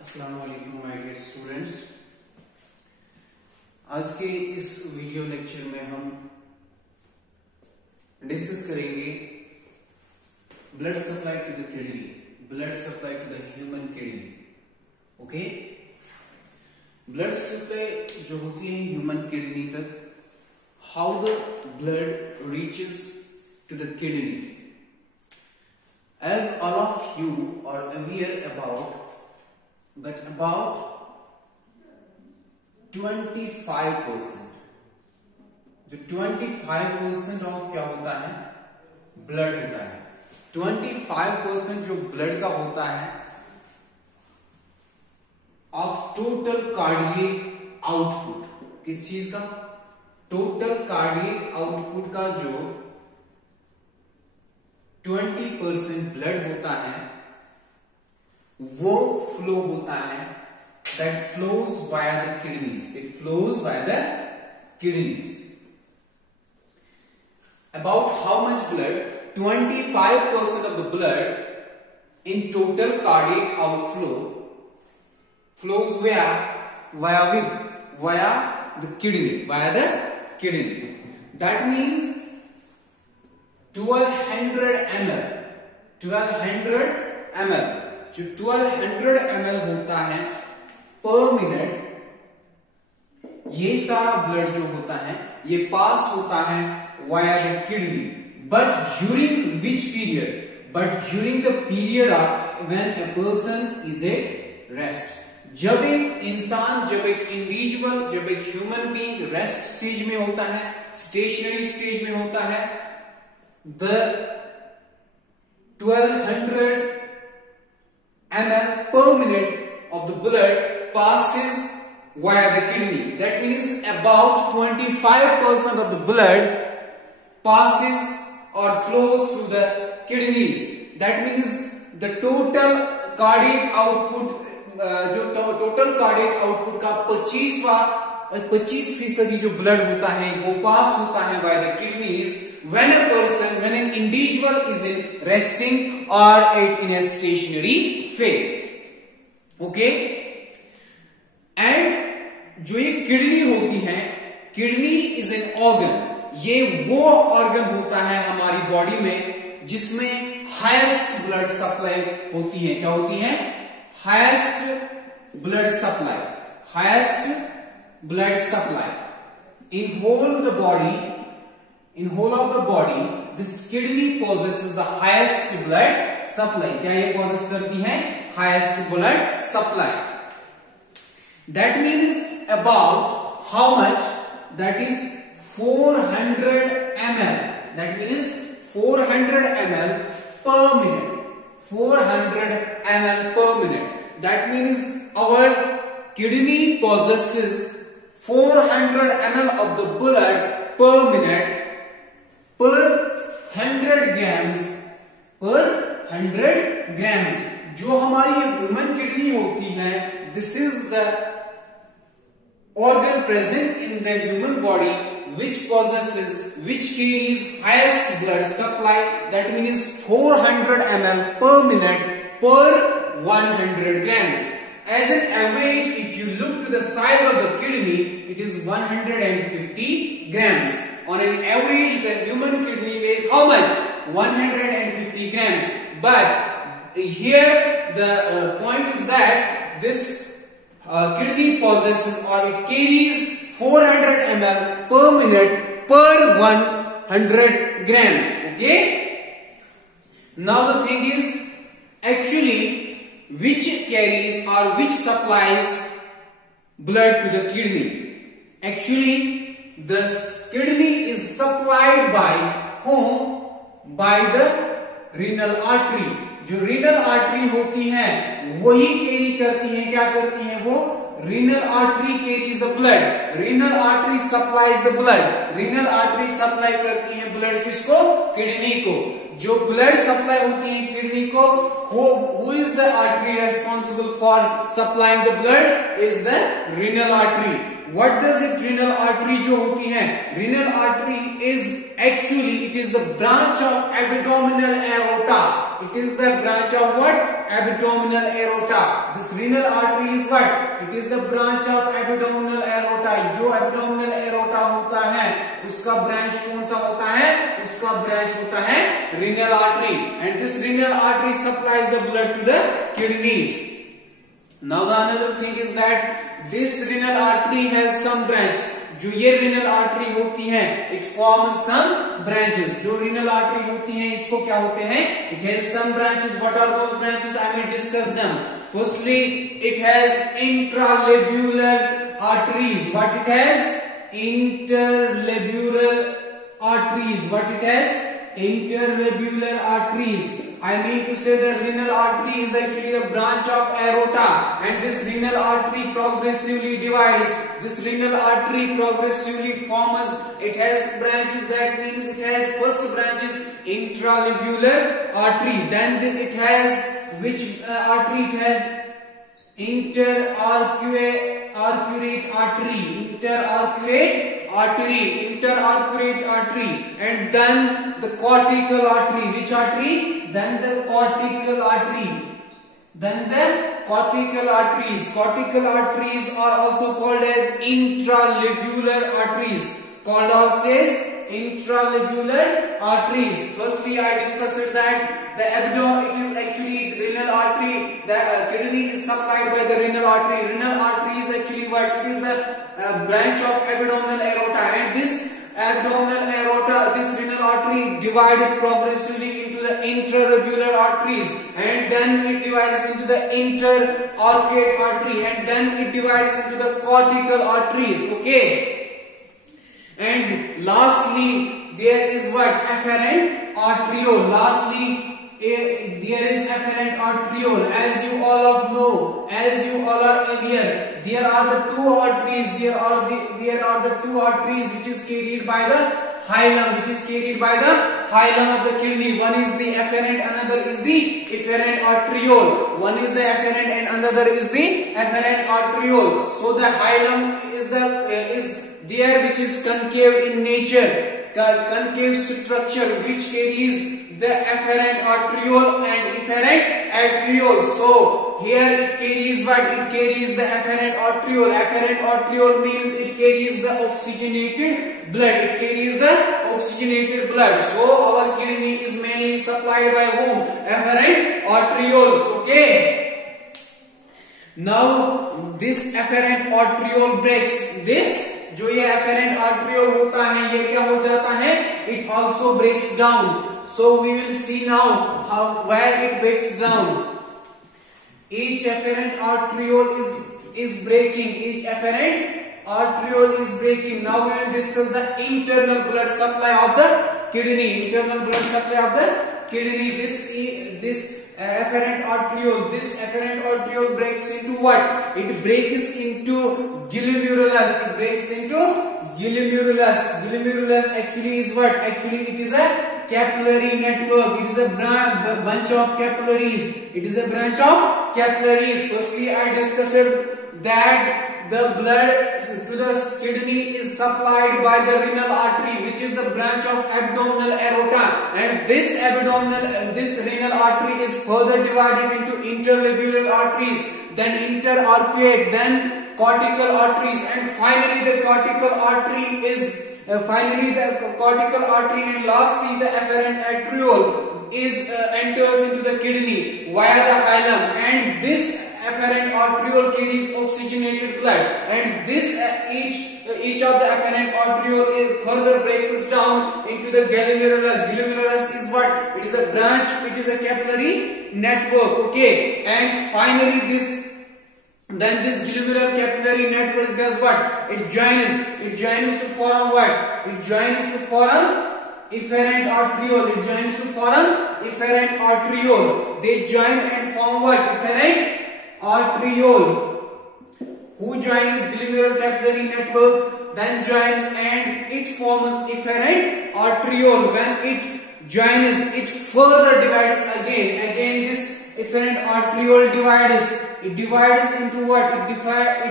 अस्सलाम वालेकुम my dear students. आज के इस वीडियो लेक्चर में हम डिस्कस करेंगे blood supply to the kidney, blood supply to the human kidney. Okay, blood supply जो होती है ह्यूमन किडनी तक, how the blood reaches to the kidney. As all of you are aware about that about 25%, जो 25% of क्या होता है, blood होता है। 25% जो ब्लड का होता है ऑफ टोटल कार्डियक आउटपुट, किस चीज का, टोटल कार्डियक आउटपुट का जो 20% ब्लड होता है वो फ्लो होता है, that flows via the kidneys, it flows via the kidneys. About how much blood, 25% of the blood in total cardiac outflow flows via the kidney. That means 1200 ml, जो 1200 ml होता है पर minute, ये सारा blood जो होता है ये पास होता है via the kidney. But during which period, but during the period when a person is at rest. जब एक इंसान, जब एक इंडिविजुअल, जब एक ह्यूमन बीइंग रेस्ट स्टेज में होता है, स्टेशनरी स्टेज में होता है, the 1200 ml per minute of the blood passes via the kidney. That means about 25% of the blood passes or flows through the kidneys. That means the total cardiac output, जो total cardiac output का 25% जो blood होता है वो पास होता है by the kidneys when a person, when an individual is in resting or in a stationary phase. Okay, and जो ये किडनी होती है, किडनी इज एन ऑर्गन, ये वो ऑर्गन होता है हमारी बॉडी में जिसमें हाईएस्ट ब्लड सप्लाई होती है। क्या होती है? Highest blood supply, highest blood supply in whole the body, in whole of the body this kidney possesses the highest blood supply. क्या ये possess करती है? highest blood supply. That means about how much? That is 400 ml. That means 400 ml per minute. 400 ml per minute. That means our kidney possesses 400 ml of the blood per minute per 100 grams, per 100 grams। जो हमारी human kidney होती है, this is the organ present in the human body which possesses, which carries highest blood supply. That means 400 ml per minute per 100 grams. As an average, if you look to the size of the kidney, it is 150 grams. On an average, the human kidney weighs how much? 150 grams. But here the point is that this kidney possesses, or it carries 400 ml per minute per 100 grams. Okay? Now the thing is, actually, which carries or which supplies blood to the kidney? Actually, the kidney is supplied by whom? By the renal artery. जो renal artery होती है वही carry करती है, क्या करती है वो? renal artery carries the blood. renal artery supplies the blood. renal artery supply करती है blood किसको? किडनी को। जो blood supply होती है किडनी को, who is the artery responsible for supplying the blood? Is the renal artery. What does it, renal artery जो होती है, renal artery is actually, it is the branch of abdominal aorta. It is the branch of what? Abdominal aorta. This renal artery is what? It is the branch of abdominal aorta. जो abdominal aorta होता है उसका branch कौन सा होता है? उसका branch होता है renal artery, and this renal artery supplies the blood to the kidneys. Now the another thing is that this renal artery has some branch. जो ये renal artery होती है, it forms some branches. जो renal artery होती है, इसको क्या होते हैं? It has some branches. What are those branches? I will discuss them. Firstly, it has intralabular arteries. What it has? Interlabular arteries. What it has? Interlabular arteries. I mean to say the renal artery is actually a branch of aorta, and this renal artery progressively divides. This renal artery progressively forms. It has branches. That means it has first branch is intralabular artery. Then it has which artery? It has interarcuate artery. Interarcuate artery, and then the cortical artery. Which artery? Then the cortical artery. Then the cortical arteries. Cortical arteries are also called as intralabular arteries. Called also as intralabular arteries. Firstly, I discussed that the abdomen, it is actually the renal artery. The kidney is supplied by the renal artery. Renal artery is actually what? It is the branch of abdominal aorta, and this abdominal aorta, this renal artery divides progressively into the intralabular arteries, and then it divides into the interarcuate artery, and then it divides into the cortical arteries. Okay. And lastly, there is what? Afferent arteriole. Lastly, there is afferent arteriole. As you all of know, as you all are aware, there are the two arteries. There are the two arteries which is carried by the hilum, of the kidney. One is the afferent, another is the efferent arteriole. One is the afferent and another is the efferent arteriole. So the hilum is there, which is concave in nature, concave structure, which carries the afferent arteriole and efferent arteriole. So here it carries what? It carries the afferent arteriole. Afferent arteriole means it carries the oxygenated blood. It carries the oxygenated blood. So our kidney is mainly supplied by whom? Afferent arterioles. Okay. Now this afferent arteriole breaks. This जो ये afferent arteriole होता है, ये क्या हो जाता है? It also breaks down. So we will see now how where it breaks down. Each afferent arteriole is breaking. Each afferent arteriole is breaking. Now we will discuss the internal blood supply of the kidney. Internal blood supply of the kidney. This afferent arteriole breaks into what? It breaks into glomerulus. It breaks into glomerulus. Glomerulus actually is what? Actually it is a capillary network. It is a bunch of capillaries. It is a branch of capillaries. Firstly, I discussed that the blood to the kidney is supplied by the renal artery, which is the branch of abdominal aorta, and this renal artery is further divided into interlabular arteries, then interarcuate, then cortical arteries, and finally the cortical artery and lastly the afferent arteriole enters into the kidney via the hilum, and this afferent arteriole carries oxygenated blood, and this each of the afferent arteriole further breaks down into the glomerulus. Glomerulus is what? It is a branch, it is a capillary network. Okay, and finally this glomerular capillary network does what? It joins to form what? It joins to form efferent arteriole. It joins to form efferent arteriole. They join and form what? Efferent arteriole. Who joins glomerular capillary network, then joins and it forms efferent arteriole. When it joins, it further divides again. This efferent arteriole divides. It divides into what? It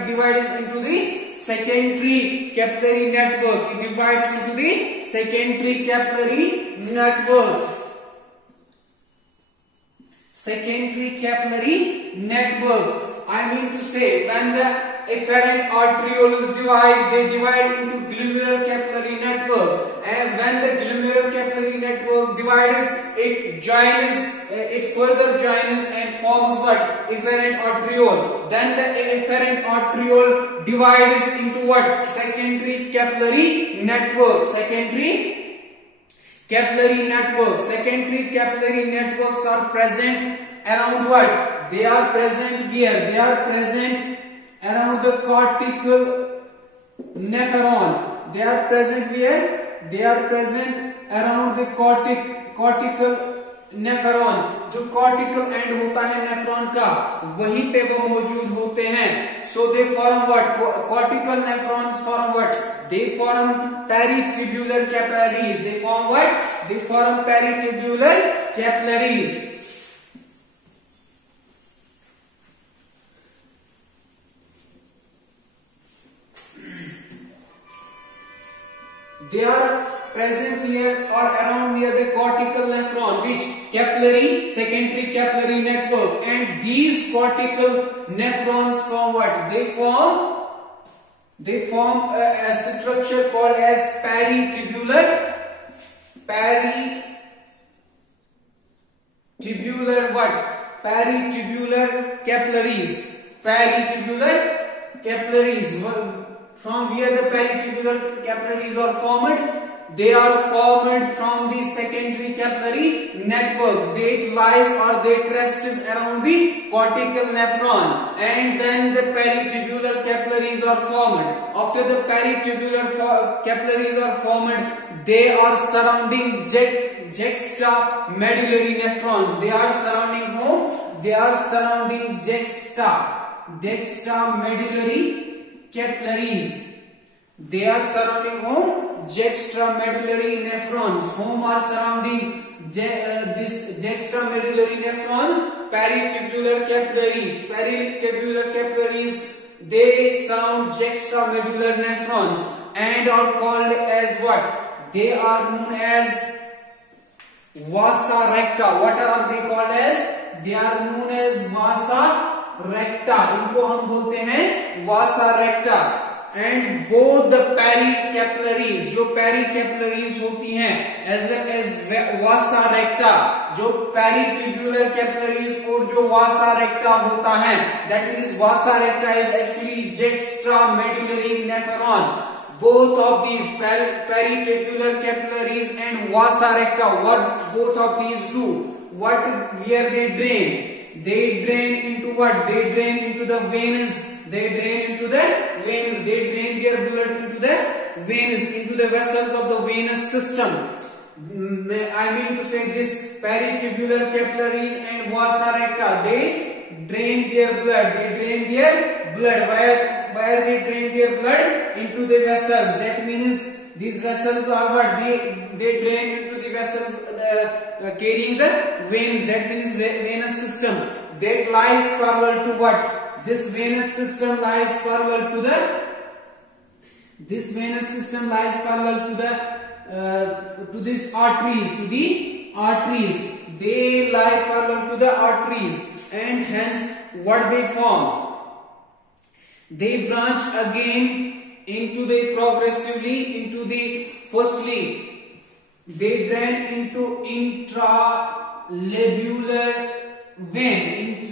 divides into the secondary capillary network. It divides into the secondary capillary network. secondary capillary network. I mean to say, when the efferent arterioles divide, they divide into glomerular capillary network, and when the glomerular capillary network divides, it further joins and forms what? Efferent arteriole. Then the efferent arteriole divides into what? Secondary capillary network. Secondary capillary networks are present around what? They are present here. They are present around the cortical nephron. They are present where? They are present around the cortical nephron. जो cortical and होता है nephron का, वहीं पे वो मौजूद होते हैं. So they form what? Cortical nephrons form what? They form peritubular capillaries. They form what? They form peritubular capillaries. They are present near or around near the cortical nephron, which secondary capillary network, and these cortical nephrons form what? They form a structure called as peritubular what? Peritubular capillaries. From where the peritubular capillaries are formed? They are formed from the secondary capillary network. They lies or they rests around the cortical nephron, and then the peritubular capillaries are formed. After the peritubular capillaries are formed, they are surrounding juxtamedullary nephrons. They are surrounding whom? They are surrounding juxtamedullary capillaries. They are surrounding whom? Juxtamedullary nephrons. Whom are surrounding this juxtamedullary nephrons? Peritubular capillaries. They surround juxtamedullary nephrons and are called as what? They are known as vasa recta. What are they called as? They are known as vasa recta. इनको हम बोलते हैं vasa recta. And both the pericapillaries, जो pericapillaries होती हैं, as well as vasa recta, जो peritubular capillaries और जो vasa recta होता है, that means vasa recta is actually juxtamedullary nephron. Both of these peritubular capillaries and vasa recta, what both of these do? Where they drain? They drain into what? They drain into the veins. They drain into the veins. They drain their blood into the veins, into the vessels of the venous system. I mean to say, this peritubular capillaries and vasa recta, they drain their blood. They drain their blood. Where they drain their blood? Into the vessels. That means these vessels are what? They drain into the vessels carrying the veins. That means venous system. That lies parallel to what? This venous system lies parallel to the. This venous system lies parallel to the to these arteries. To the arteries. They lie parallel to the arteries, and hence what they form? They branch again into the progressively into the firstly. They drain into intralabular vein,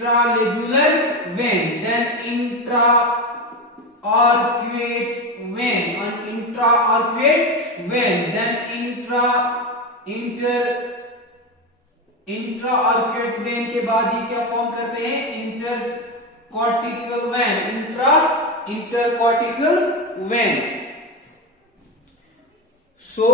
then intra-arcuate vein, then intra-arcuate vein के बाद ये क्या form करते हैं? intercortical vein. So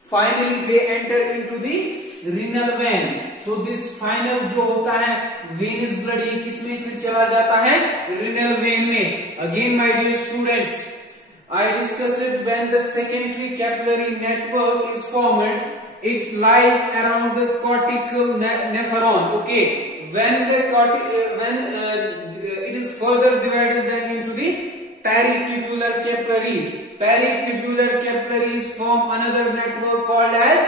finally they enter into the renal vein. So this final जो होता है venous blood, ये किसमें फिर चला जाता है? renal vein में. Again my dear students, I discussed it. When the secondary capillary network is formed, it lies around the cortical nephron. Okay, when it is further divided then into the peritubular capillaries. Peritubular capillaries form another network called as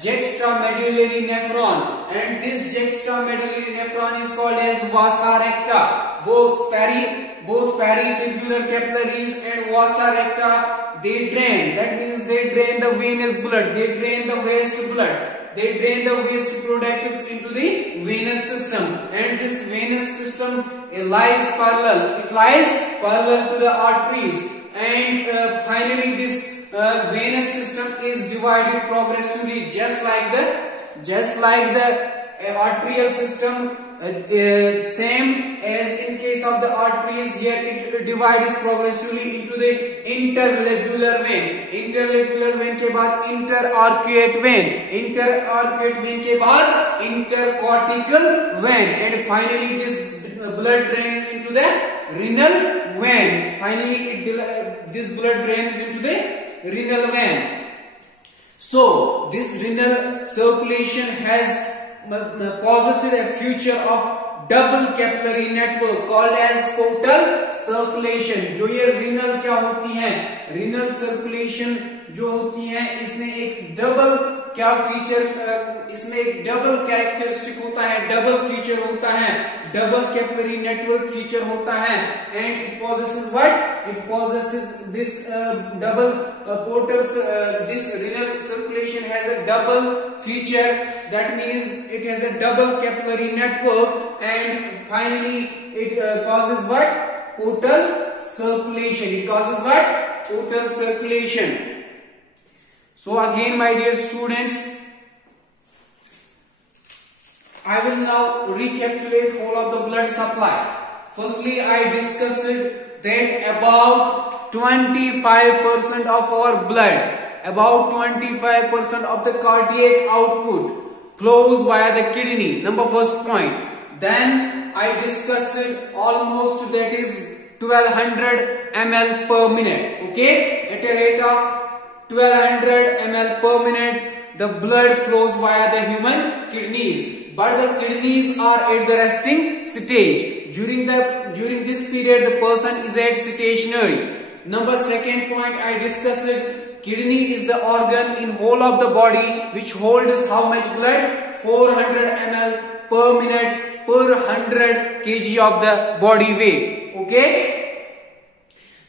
juxtamedullary nephron, and this juxtamedullary nephron is called as vasa recta. Both paritubular capillaries and vasa recta, they drain. That means they drain the venous blood, they drain the waste blood, they drain the waste products into the venous system, and this venous system lies parallel. It lies parallel to the arteries, and finally this venous system is divided progressively, just like the arterial system. Same as in case of the arteries, here it divides progressively into the interlobular vein. Interlobular vein के बाद interarcuate vein, interarcuate vein के बाद intercortical vein, and finally this blood drains into the renal vein. Finally, this blood drains into the renal vein. So this renal circulation has possesses a feature of double capillary network called as portal circulation. जो ये renal क्या होती है, renal circulation जो होती है, इसमें एक डबल क्या फीचर, इसमें एक डबल कैरेक्टरिस्टिक होता है, डबल फीचर होता है, डबल कैपिलरी नेटवर्क फीचर होता है, and it possesses what, it possesses this double portals, this renal circulation has a double feature, that means it has a double capillary network, and finally it causes what, portal circulation. It causes what, portal circulation. So again, my dear students, I will now recapitulate whole of the blood supply. Firstly, I discussed that about 25% of our blood, about 25% of the cardiac output flows via the kidney. Number first point. Then I discussed almost, that is 1200 ml per minute. Okay, at a rate of 1200 ml per minute, the blood flows via the human kidneys, but the kidneys are at the resting stage. During this period, the person is at stationary. Number second point, I discussed kidney is the organ in whole of the body which holds how much blood? 400 ml per minute per 100 kg of the body weight. Okay.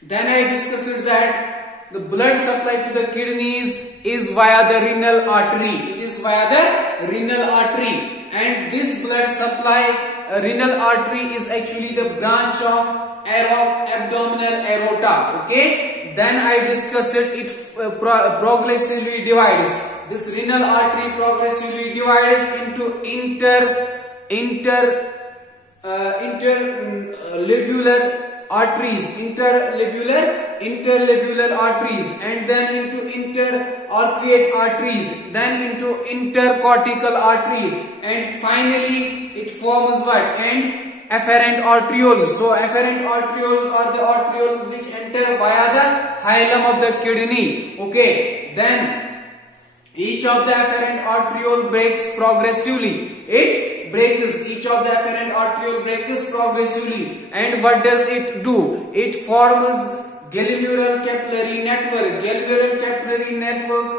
Then I discussed that the blood supply to the kidneys is via the renal artery. It is via the renal artery, and this blood supply, renal artery is actually the branch of abdominal aorta. Okay. Then I discussed it progressively divides. This renal artery progressively divides into interlobular arteries, interlobular arteries, and then into interarcuate arteries, then into intercortical arteries, and finally it forms what? And afferent arterioles. So afferent arterioles are the arterioles which enter via the hilum of the kidney. Okay. Then each of the afferent arteriole breaks progressively. Each of the afferent arteriole breaks progressively, and what does it do? It forms glomerular capillary network. Glomerular capillary network,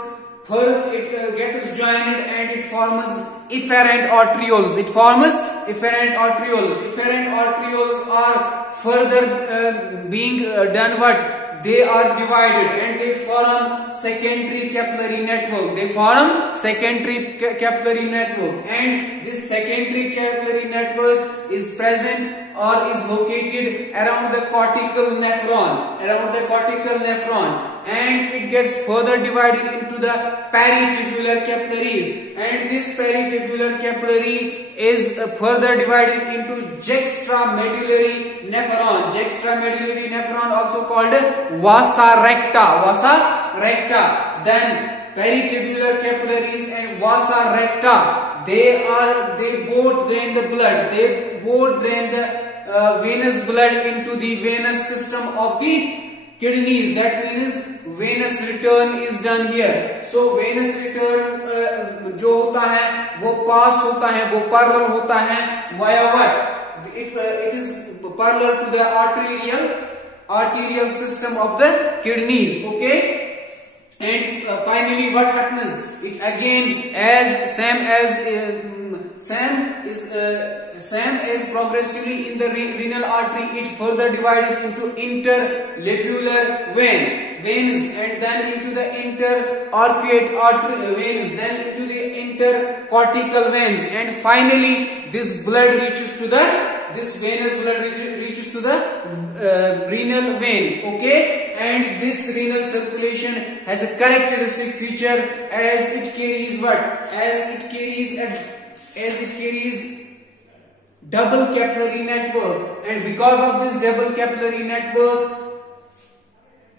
first it gets joined and it forms efferent arterioles. It forms efferent arterioles. Efferent arterioles are further being done what? They are divided and they form secondary capillary network. They form secondary capillary network, and this secondary capillary network is present or is located around the cortical nephron. And it gets further divided into the paritubular capillaries, and this paritubular capillary is further divided into juxtamedullary nephron. Juxtamedullary nephron, also called vasa recta. Then paritubular capillaries and vasa recta, they both drain the blood. They both drain the venous blood into the venous system of the kidneys. That means venous return is done here. So venous return जो होता है वो पास होता है, वो parallel होता है via what? It is parallel to the arterial system of the kidneys. Okay. And finally what happens, it again as same as progressively in the renal artery, it further divides into interlobular veins, and then into the interarcuate veins, then into the intercortical veins, and finally this venous blood reaches to the renal vein. Okay, and this renal circulation has a characteristic feature as it carries double capillary network, and because of this double capillary network,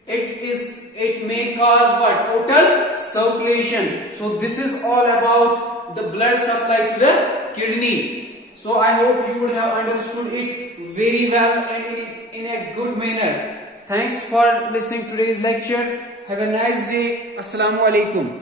it may cause what? Total circulation. So this is all about the blood supply to the kidney. So I hope you would have understood it very well and in a good manner. Thanks for listening to today's lecture. Have a nice day. Assalamu alaikum.